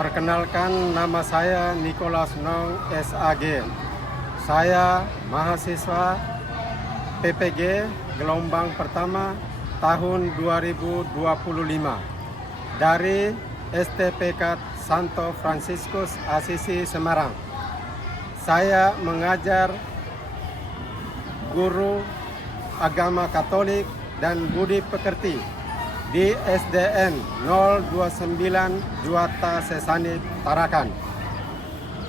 Perkenalkan, nama saya Nicholas Nong SAG. Saya mahasiswa PPG gelombang pertama tahun 2025 dari STPK Santo Fransiskus Asisi Semarang. Saya mengajar guru agama Katolik dan budi pekerti di SDN 029 Juwata Sesani Tarakan.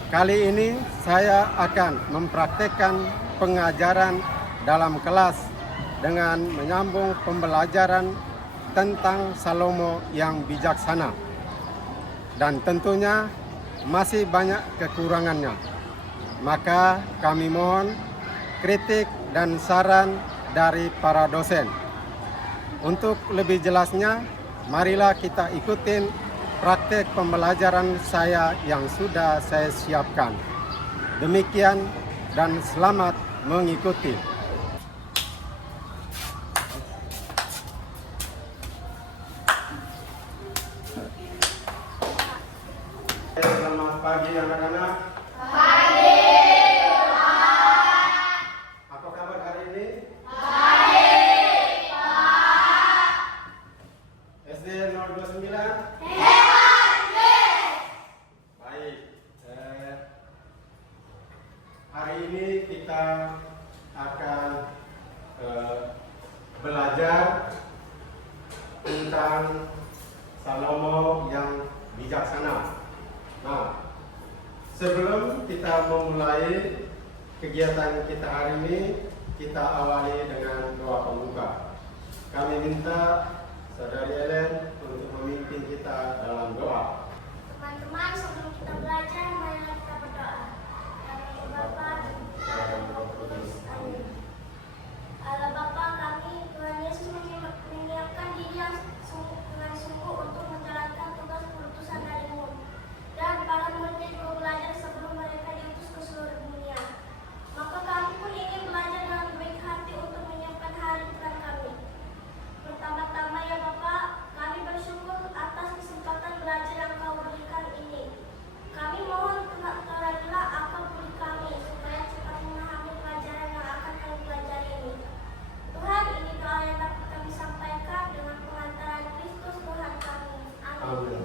Kali ini saya akan mempraktekkan pengajaran dalam kelas dengan menyambung pembelajaran tentang Salomo yang bijaksana. Dan tentunya masih banyak kekurangannya. Maka kami mohon kritik dan saran dari para dosen. Untuk lebih jelasnya, marilah kita ikutin praktek pembelajaran saya yang sudah saya siapkan. Demikian dan selamat mengikuti. Selamat pagi anak-anak. Pagi, Pak. Apa kabar hari ini? SD 029? Baik. Hari ini kita akan belajar tentang Salomo yang bijaksana. Nah, sebelum kita memulai kegiatan kita hari ini, kita awali dengan doa pembuka. Kami minta Saudari Ellen untuk memimpin kita dalam doa. Teman-teman, sebelum kita belajar, marilah kita berdoa. Kami Bapa dan Roh Kudus. Amin. Allah Bapa kami, Tuhan Yesus menyiapkan diri yang dengan sungguh untuk menjalankan tugas perutusan dari-Mu. Dan para murid juga belajar sebelum mereka diutus ke seluruh dunia. Maka kami pun ingin belajar dengan baik hati untuk menyiapkan hari depan kami. Pertama-tama ya Bapak, kami bersyukur atas kesempatan belajar yang Kau berikan ini. Kami mohon kiranya Engkau beri kami supaya cepat memahami pelajaran yang akan kami pelajari ini. Tuhan, ini doa yang dapat kami sampaikan dengan pengantaran Kristus Tuhan kami. Amin.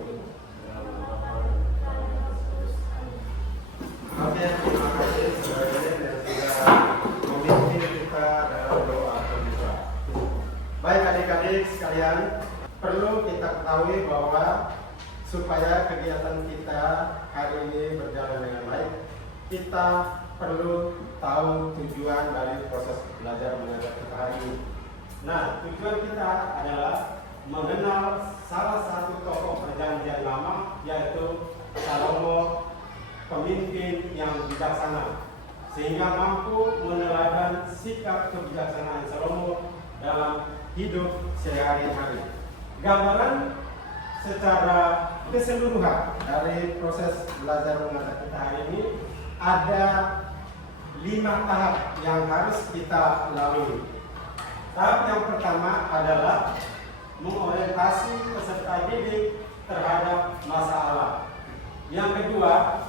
Oke, terima kasih Saudari Ellen yang sudah memimpin kita dalam doa pembuka. Baik adik-adik sekalian, perlu kita ketahui bahwa supaya kegiatan kita hari ini berjalan dengan baik, kita perlu tahu tujuan dari proses belajar mengajar kita hari ini. Nah, tujuan kita adalah mengenal salah satu tokoh perjanjian lama, yaitu Salomo, pemimpin yang bijaksana, sehingga mampu meneladan sikap kebijaksanaan Salomo dalam hidup sehari-hari. Gambaran secara keseluruhan dari proses belajar mengajar kita hari ini ada 5 tahap yang harus kita lalui. Tahap yang pertama adalah mengorientasi peserta didik terhadap masalah. Yang kedua,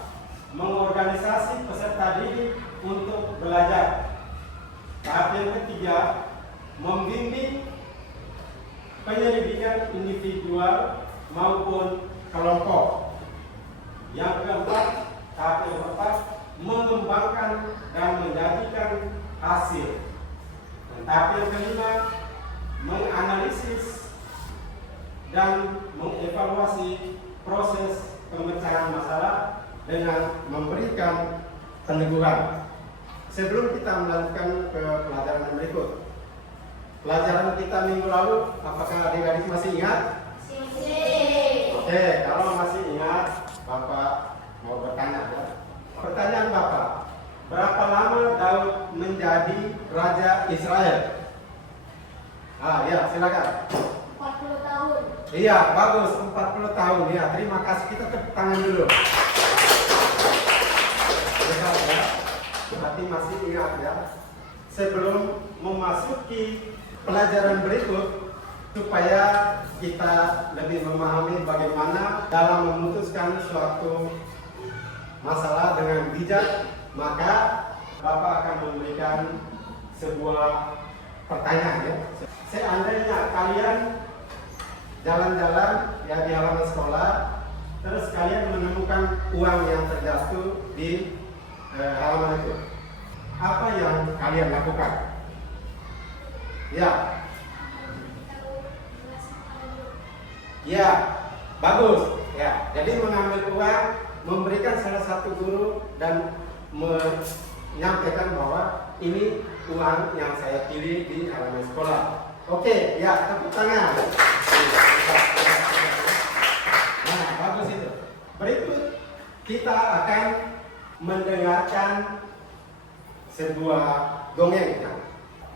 mengorganisasi peserta didik untuk belajar. Tahap yang ketiga, membimbing penyelidikan individual maupun kelompok. Yang keempat, tahap yang keempat, mengembangkan dan menjadikan hasil. Dan tahap yang kelima, menganalisis dan mengevaluasi proses pemecahan masalah dengan memberikan peneguhan. Sebelum kita melanjutkan ke pelajaran yang berikut, pelajaran kita minggu lalu, apakah adik-adik masih ingat? Oke, kalau masih ingat, Bapak mau bertanya ya. Pertanyaan Bapak, berapa lama Daud menjadi Raja Israel? Ya, silakan. 40 tahun. Iya, bagus, 40 tahun ya. Terima kasih, kita tepuk tangan dulu. Hebat ya. Berarti masih ingat ya. Sebelum memasuki pelajaran berikut, supaya kita lebih memahami bagaimana dalam memutuskan suatu masalah dengan bijak, maka Bapak akan memberikan sebuah pertanyaan ya. Seandainya kalian jalan-jalan ya di halaman sekolah, terus kalian menemukan uang yang terjatuh di halaman itu, apa yang kalian lakukan? Ya, ya, bagus. Ya, jadi mengambil uang, memberikan salah satu guru dan menyampaikan bahwa ini uang yang saya pilih di halaman sekolah. Oke, ya, tepuk tangan. Nah, bagus itu. Berikut kita akan mendengarkan sebuah dongeng.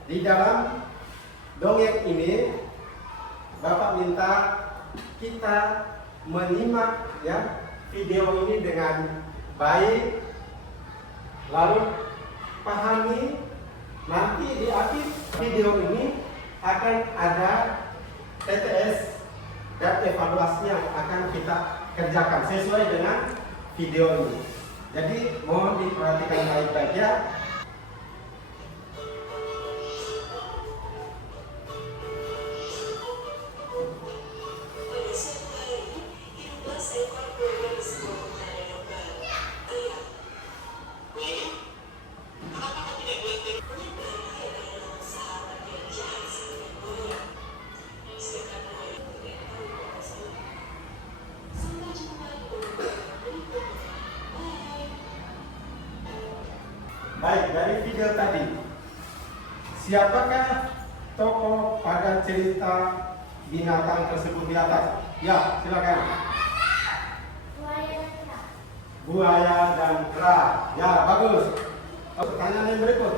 Di dalam dongeng ini Bapak minta kita menyimak ya video ini dengan baik, lalu pahami. Nanti di akhir video ini akan ada TTS dan evaluasi yang akan kita kerjakan sesuai dengan video ini. Jadi mohon diperhatikan baik-baik ya. Baik, dari video tadi, siapakah tokoh pada cerita binatang tersebut di atas? Ya, silakan. Buaya dan kera. Ya, bagus. Pertanyaan yang berikut,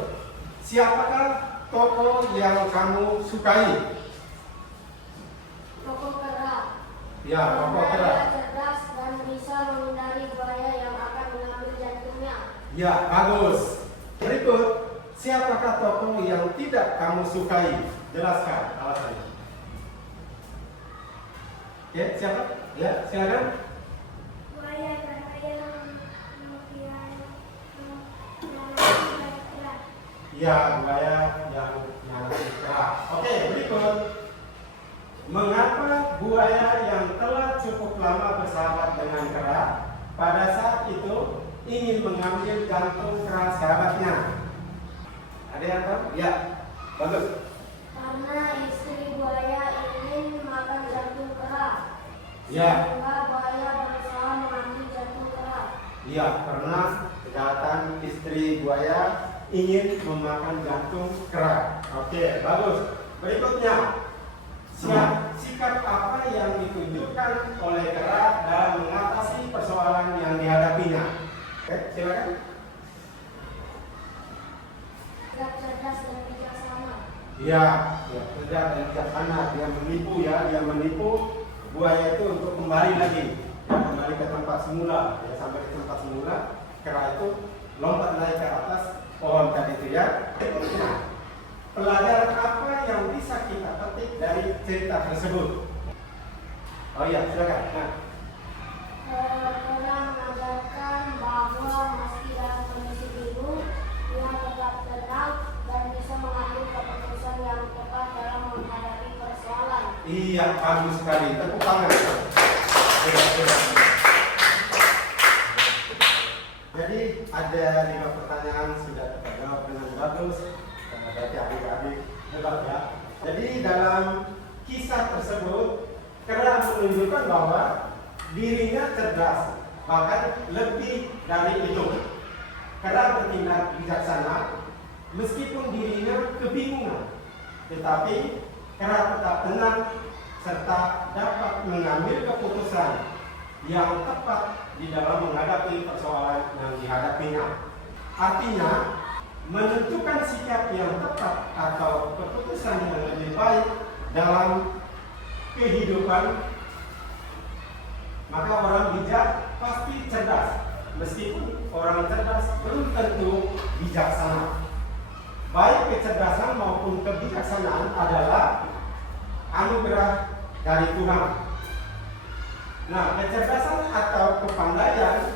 siapakah tokoh yang kamu sukai? Tokoh kera. Ya, tokoh kera. Dia cerdas dan bisa menghindari buaya yang akan mengambil jantungnya. Ya, bagus. Berikut, siapakah tokoh yang tidak kamu sukai? Jelaskan alasannya. Ya, siapa? Ya, silakan. Buaya karena yang Ya, buaya yang nyala kera. Oke, berikut. Mengapa buaya yang telah cukup lama bersahabat dengan kera pada saat itu ingin mengambil jantung kera sahabatnya? Ada yang tahu? Ya, bagus. Karena istri buaya ingin makan jantung kera. Ya. Sehingga buaya berusaha mengambil jantung kera. Ya, karena kejahatan istri buaya ingin memakan jantung kera. Oke, bagus. Berikutnya, sikap apa yang ditunjukkan oleh kera dalam mengatasi persoalan yang dihadapinya? Oke, silakan. Sikap cerdas dan bijaksana. Ya, cerdas dan bijaksana. Dia menipu ya, dia menipu buaya itu untuk kembali lagi, ya, kembali ke tempat semula. Ya, sampai ke tempat semula, kera itu lompat naik ke atas pohon tadi itu ya. Nah, pelajaran apa yang bisa kita petik dari cerita tersebut? Oh iya, silakan. Nah, Kera mengajarkan bahwa meski dalam kondisi bingung, dia tetap tenang dan bisa mengambil keputusan yang tepat dalam menghadapi persoalan. iya, bagus sekali. Tepuk tangan. Jadi ada 5 pertanyaan sudah terjawab dengan bagus. Berarti adik-adik hebat ya. Jadi dalam kisah tersebut, kera menunjukkan bahwa dirinya cerdas, bahkan lebih dari itu. Kera bertindak bijaksana, meskipun dirinya kebingungan, tetapi kera tetap tenang serta dapat mengambil keputusan yang tepat di dalam menghadapi persoalan yang dihadapinya. Artinya, menentukan sikap yang tepat atau keputusan yang lebih baik dalam kehidupan, maka orang bijak pasti cerdas, meskipun orang cerdas belum tentu bijaksana. Baik kecerdasan maupun kebijaksanaan adalah anugerah dari Tuhan. Nah, kecerdasan atau kepandaian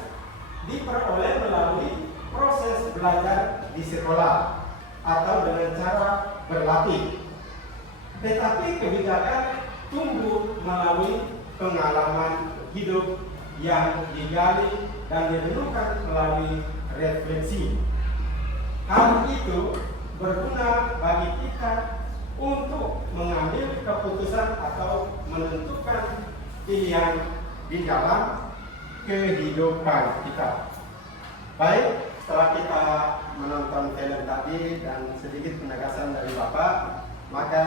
di diperoleh melalui proses belajar di sekolah atau dengan cara berlatih. Tetapi kebijakan tumbuh melalui pengalaman hidup yang digali dan direnungkan melalui refleksi. Hal itu berguna bagi kita untuk mengambil keputusan atau menentukan pilihan di dalam kehidupan kita. Baik, setelah kita menonton film tadi dan sedikit penegasan dari Bapak, maka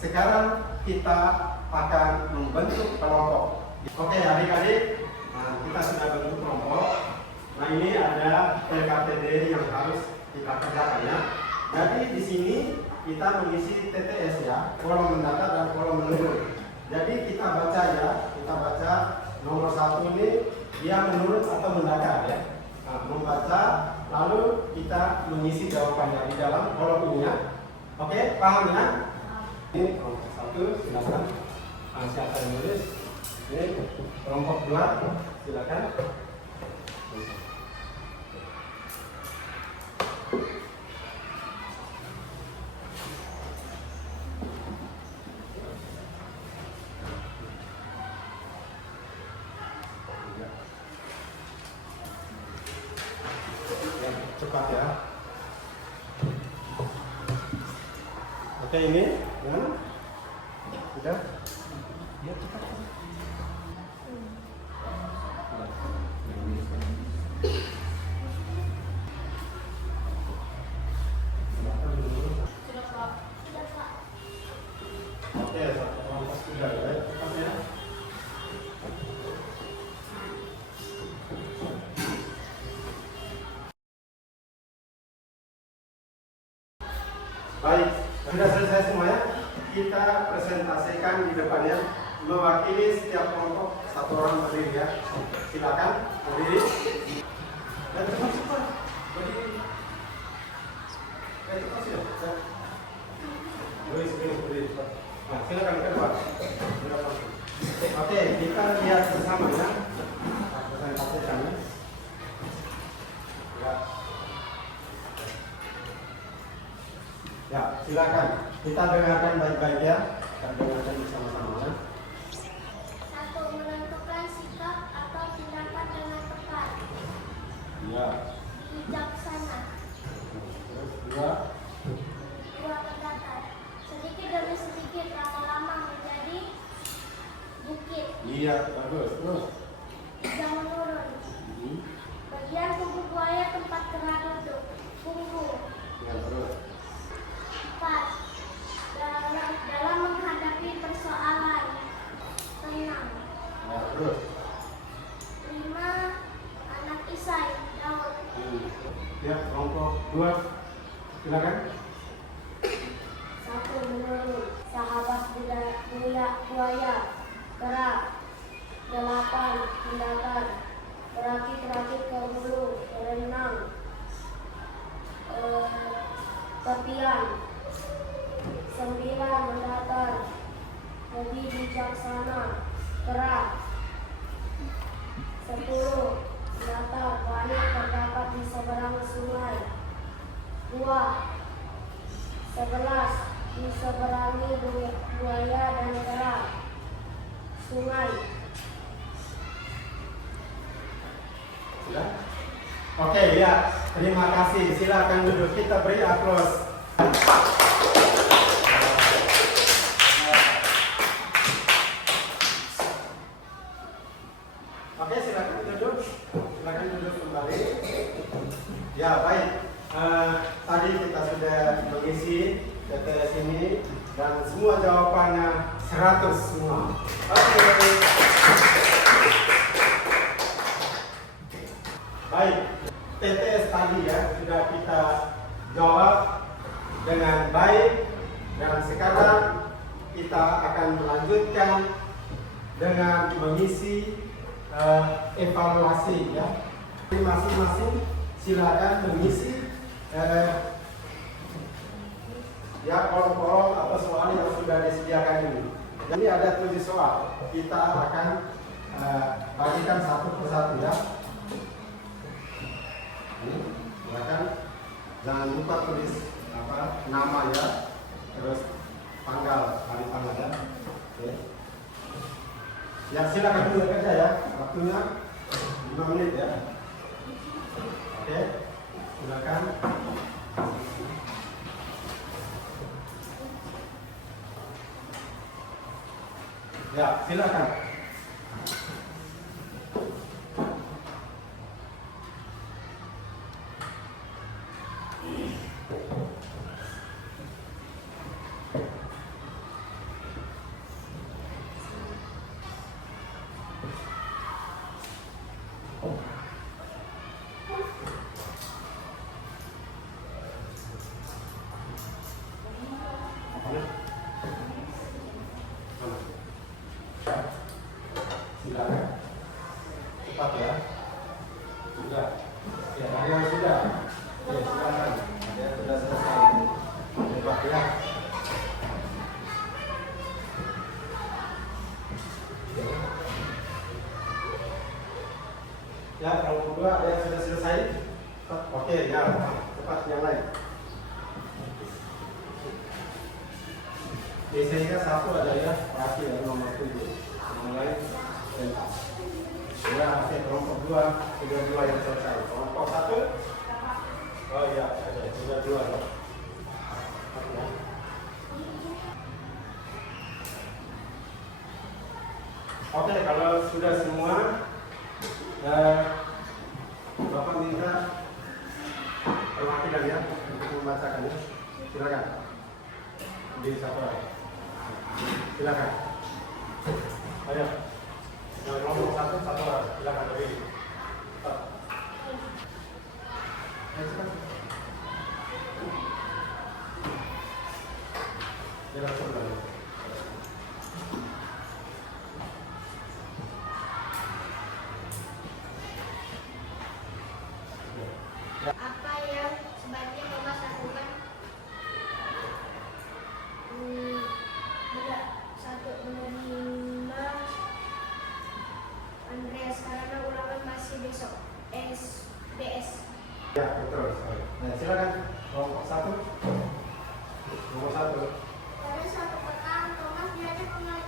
sekarang kita akan membentuk kelompok. Oke adik-adik, kita sudah bentuk kelompok. Nah ini ada PKPD yang harus kita kerjakan ya. Jadi di sini kita mengisi TTS ya, kolom mendata dan kolom menurut. Jadi kita baca ya, kita baca nomor 1 ini dia menurut atau mendata ya. Nah, membaca lalu kita mengisi jawabannya di dalam kolom ini ya. Oke, paham ya? Ini kelompok 1 silakan. Siapa yang nulis? Ini kelompok 2 silakan. Cepat ya. Oke ini, gimana? Sudah? Ya cepat. Oke, kelompok sudah ya. Cepat ya. Baik, sudah selesai semuanya. Kita presentasikan di depannya mewakili setiap kelompok satu orang berdiri ya. Silakan berdiri. Dan cepat. Berdiri. Cepat ya. Berdiri. Nah, silakan ke depan. Oke, kita lihat bersama ya. Presentasikan ya. Ya, silakan. Kita dengarkan baik-baik ya. Kita dengarkan bersama-sama ya. 1. Menentukan sikap atau tindakan dengan tepat. Ya. Bijaksana. Terus 2. 2. Terdatar. Sedikit demi sedikit lama-lama menjadi bukit. Iya, bagus. Terus. 3. Menurun. Bagian tubuh buaya tempat kera duduk. Punggung. Ya, terus. 4. Dalam menghadapi persoalan. Tenang. Ya, terus. 5. Anak Isai. Daud. Ya, kelompok 2. Silakan. 1. Menurun. Sahabat buaya. Kera. 8. Tindakan. Berakit-rakit ke hulu. Berenang. Tepian. 9. Mendatar. Lebih bijaksana. Kera. 10. Mendatar. Banyak terdapat di seberang sungai. 2. 11. Diseberangi buaya dan kera. Sungai. Sudah? Oke, ya. Terima kasih. Silakan duduk. Kita beri aplaus. Oke, silakan duduk. Silakan duduk kembali. Ya, baik. Tadi kita sudah mengisi TTS ini dan semua jawabannya 100 semua. Oke. Baik, TTS tadi ya sudah kita jawab dengan baik dan sekarang kita akan melanjutkan dengan mengisi evaluasi ya. Masing-masing silakan mengisi ya kolom-kolom atau soal yang sudah disediakan ini. Jadi ada 7 soal. Kita akan bagikan satu persatu ya. Jangan lupa tulis nama ya, terus tanggal, hari tanggal ya. Oke. Ya silakan mulai kerja ya, waktunya 5 menit ya. Oke, silakan. Ya silakan. Silakan. Cepat ya. Sudah. Ya, ada yang sudah. Ya, silakan. Ya, sudah selesai. Cepat ya. Ya, kalau kedua ada yang sudah selesai. Oke, ya. Cepat yang lain. Biasanya satu ada ya, terakhir ya, nomor 7. Yang lain pentas. Ya, oke, kelompok 2, sudah 2 yang selesai. Kelompok 1. Oh iya, ada, sudah 2 ya. Oke, kalau sudah semua, Bapak minta perwakilan ya untuk membacakannya. Silakan. Di satu orang. Silakan. Ayo. Yang nomor 1 satu orang. Silakan berdiri. Ya, langsung berdiri. Apa yang sebaiknya Thomas lakukan? Satu, menerima Andreas karena ulangan masih besok. SBS. Ya, betul. Nah, silakan. Kelompok 1. Nomor 1. Pada suatu petang, Thomas diajak bermain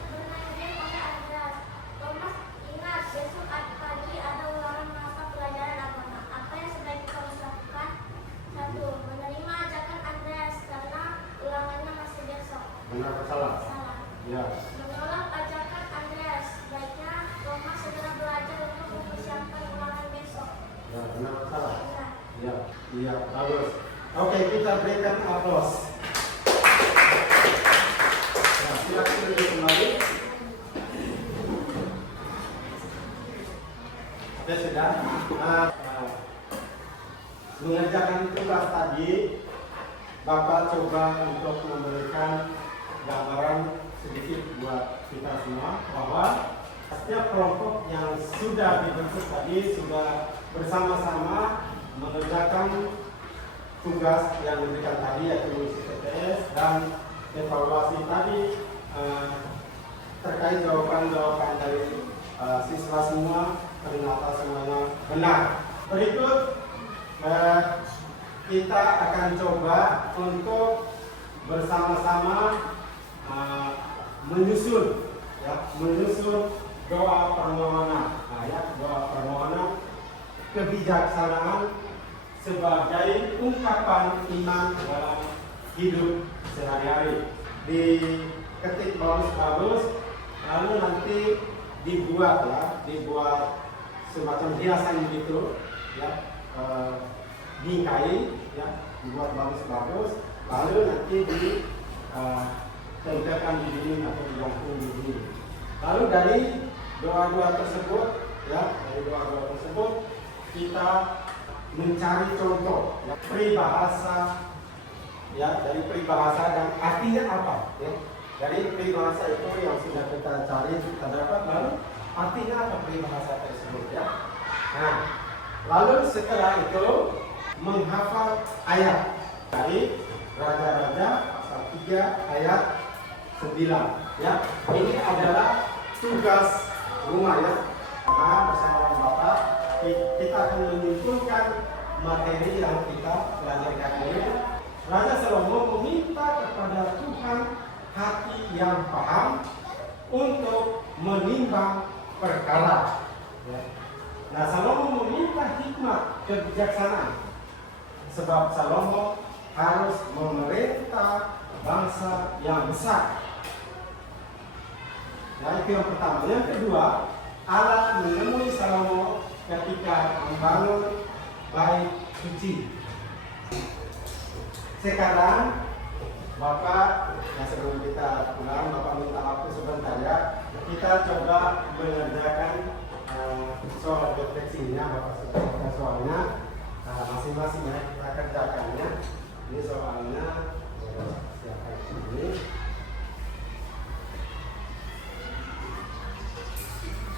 game oleh Andreas. Thomas ingat besok pagi ada ulangan mata pelajaran agama. Apa yang sebaiknya Thomas lakukan? Satu, menerima ajakan Andreas karena ulangannya masih besok. Benar atau salah? Salah. Ya. Menolak ajakan Andreas, baiknya Thomas segera belajar untuk mempersiapkan ulangan besok. Ya, benar atau salah? Benar. Ya, iya, bagus. Oke, kita berikan aplaus. Nah, silakan duduk kembali. Oke, sudah. Mengerjakan tugas tadi, Bapak coba untuk memberikan gambaran sedikit buat kita semua bahwa setiap kelompok yang sudah dibentuk tadi sudah bersama-sama mengerjakan tugas yang diberikan tadi, yaitu mengisi TTS dan evaluasi tadi terkait jawaban-jawaban dari siswa semua ternyata semuanya benar. Berikut kita akan coba untuk bersama-sama menyusun doa permohonan. Nah, ya, doa permohonan kebijaksanaan sebagai ungkapan iman dalam hidup sehari-hari. Diketik bagus-bagus, lalu nanti dibuat semacam hiasan gitu, ya, bingkai, ya, dibuat bagus-bagus, lalu nanti ditempelkan di dinding atau digantung di dinding. Lalu dari doa-doa tersebut, kita mencari contoh, ya, peribahasa, ya, dari peribahasa dan artinya apa, ya. Dari peribahasa itu yang sudah kita cari, kita dapat, lalu artinya apa peribahasa tersebut, ya. Nah, lalu setelah itu menghafal ayat dari Raja-Raja pasal 3 ayat 9, ya. Ini adalah tugas rumah, ya. Nah, bersama Bapak kita akan menyimpulkan materi yang kita pelajari ini, Raja Salomo meminta kepada Tuhan hati yang paham untuk menimbang perkara. Ya. Nah, Salomo meminta hikmat kebijaksanaan, sebab Salomo harus memerintah bangsa yang besar. Nah, itu yang pertama. Yang kedua, Allah menemui Salomo ketika membangun bait suci. Sekarang Bapak, yang sebelum kita pulang, Bapak minta waktu sebentar ya. Kita coba mengerjakan soal refleksinya, Bapak sudah soalnya masing-masing ya kita kerjakannya. Ini soalnya siapa ini?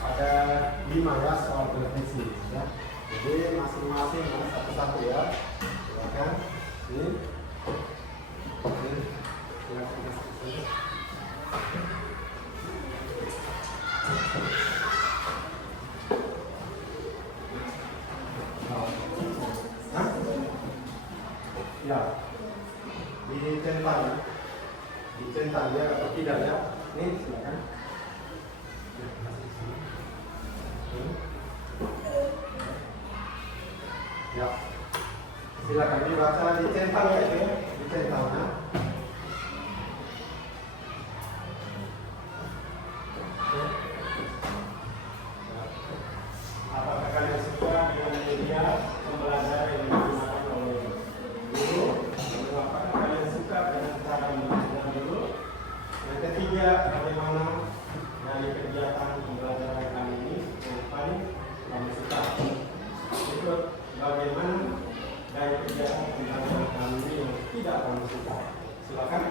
Ada 5 ya soal refleksi ya. Jadi masing-masing satu-satu ya. Silakan. Ini. Ya, dicentang ya atau tidak ya? Ini silakan. Ya, silakan dibaca dicentang ya itu ya, dicentang ya. Apakah kalian suka dengan media pembelajaran yang digunakan oleh guru? Apakah kalian suka dengan cara belajar dulu? Yang ketiga, bagaimana dari kegiatan pembelajaran kali ini yang paling kamu suka? Itu bagaimana dari kegiatan pembelajaran kali ini yang tidak kamu suka? Silakan.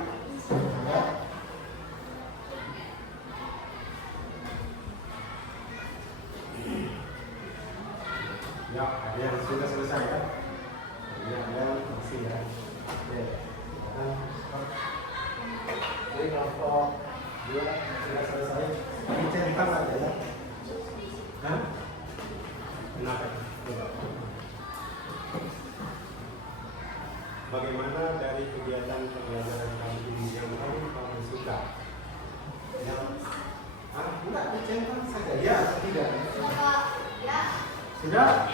Ya. Ya, ada yang sudah selesai ya? Ada yang masih ya? Oke. Jadi kelompok dia sudah selesai, dicentang saja ya? Hah? Kenapa? Coba. Bagaimana dari kegiatan pembelajaran kali ini yang paling kamu suka? Yang enggak dicentang saja ya atau tidak? Ya. Sudah?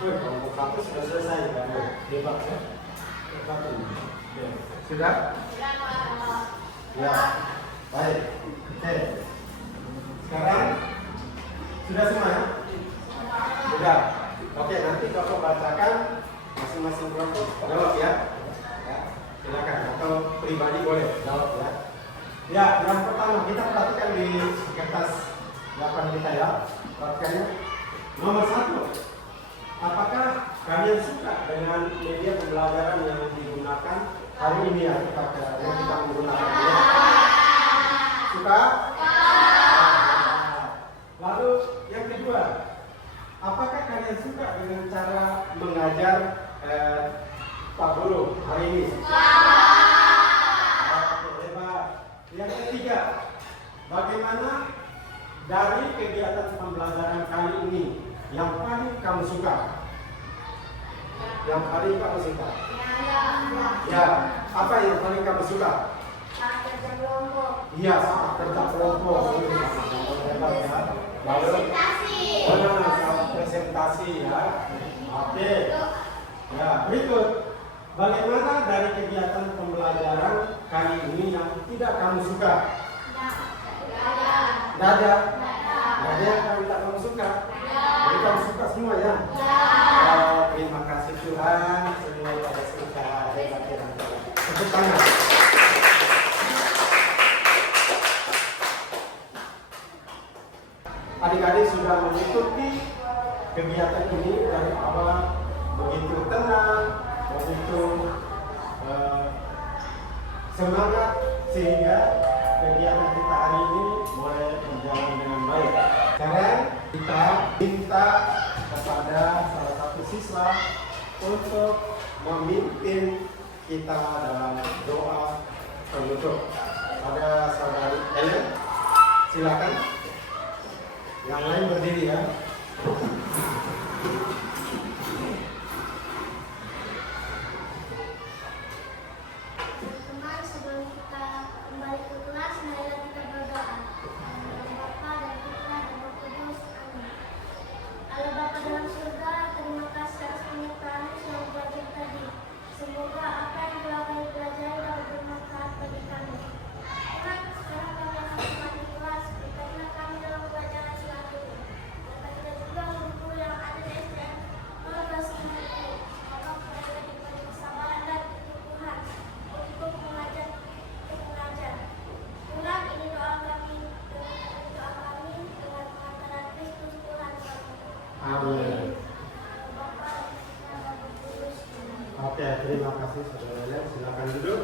Kelompok 1 sudah selesai kan? Hebat ya? Hebat ya. Sudah? Ya. Baik. Oke. Sekarang sudah semua ya? Sudah. Oke, nanti Bapak bacakan masing-masing kelompok jawab ya. Ya. Silakan atau pribadi boleh jawab ya. Ya, yang pertama kita perhatikan di kertas 8 kita ya. Perhatikannya. Nomor 1, apakah kalian suka dengan media pembelajaran yang digunakan hari ini ya yang kita menggunakan ya? Suka? Lalu yang kedua, apakah kalian suka dengan cara mengajar Pak Guru hari ini? Yang ketiga, bagaimana dari kegiatan pembelajaran kali ini yang paling kamu suka? Yang paling kamu suka? Ya, apa yang paling kamu suka? Kerja kelompok. Iya, kerja kelompok. Lalu presentasi ya. Oke. Ya, berikut. Bagaimana dari kegiatan pembelajaran kali ini yang tidak kamu suka? Tidak ada. Yang tidak kamu suka? Jadi kamu suka semua ya? Terima kasih Tuhan. Semua pada suka. Tepuk tangan. Adik-adik sudah mengikuti kegiatan ini dari awal begitu tenang, begitu semangat sehingga kegiatan kita hari ini mulai berjalan dengan baik. Sekarang kita minta kepada salah satu siswa untuk memimpin kita dalam doa penutup. Ada saudari Ellen, silakan. Yang lain berdiri ya. Allah Bapa dalam surga, terima kasih atas banyak kami yang belajar tadi. Semoga apa yang telah kami pelajari dapat bermanfaat bagi kami. Tuhan, sekarang kami akan kembali kelas. Berikanlah kami dalam pelajaran selanjutnya. Berkatilah juga guru-guru yang ada di SDN 1290. Tolong mereka diberi kesabaran dan keteguhan untuk mengajar. Tuhan, ini doa kami dengan pengantaran Kristus Tuhan kami. Amin. Bapa dan Roh Kudus. Oke, terima kasih saudara Len. Silakan duduk.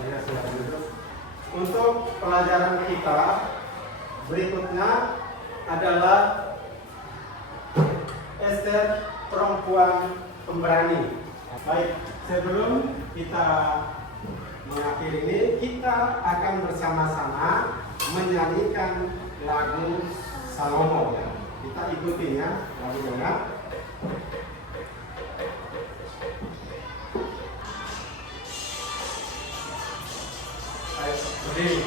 Ya, silakan duduk. Untuk pelajaran kita berikutnya adalah Ester perempuan pemberani. Baik, sebelum kita mengakhiri ini, kita akan bersama-sama menyanyikan lagu Salomo. Kita ikuti ya lagunya. Baik, berdiri.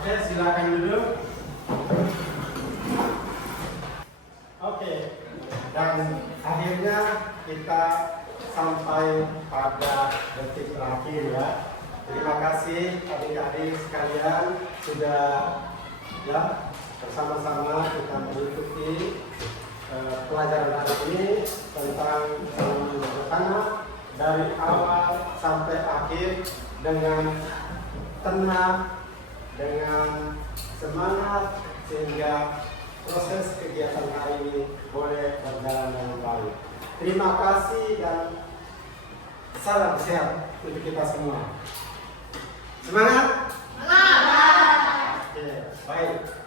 Oke, silakan duduk. Oke, dan akhirnya kita sampai pada detik terakhir ya. Terima kasih adik-adik sekalian sudah ya bersama-sama kita mengikuti pelajaran hari ini tentang Salomo Anak dari awal sampai akhir dengan tenang, dengan semangat sehingga proses kegiatan hari ini boleh berjalan dengan baik. Terima kasih dan salam sehat untuk kita semua. Semangat! Semangat! Oke, baik.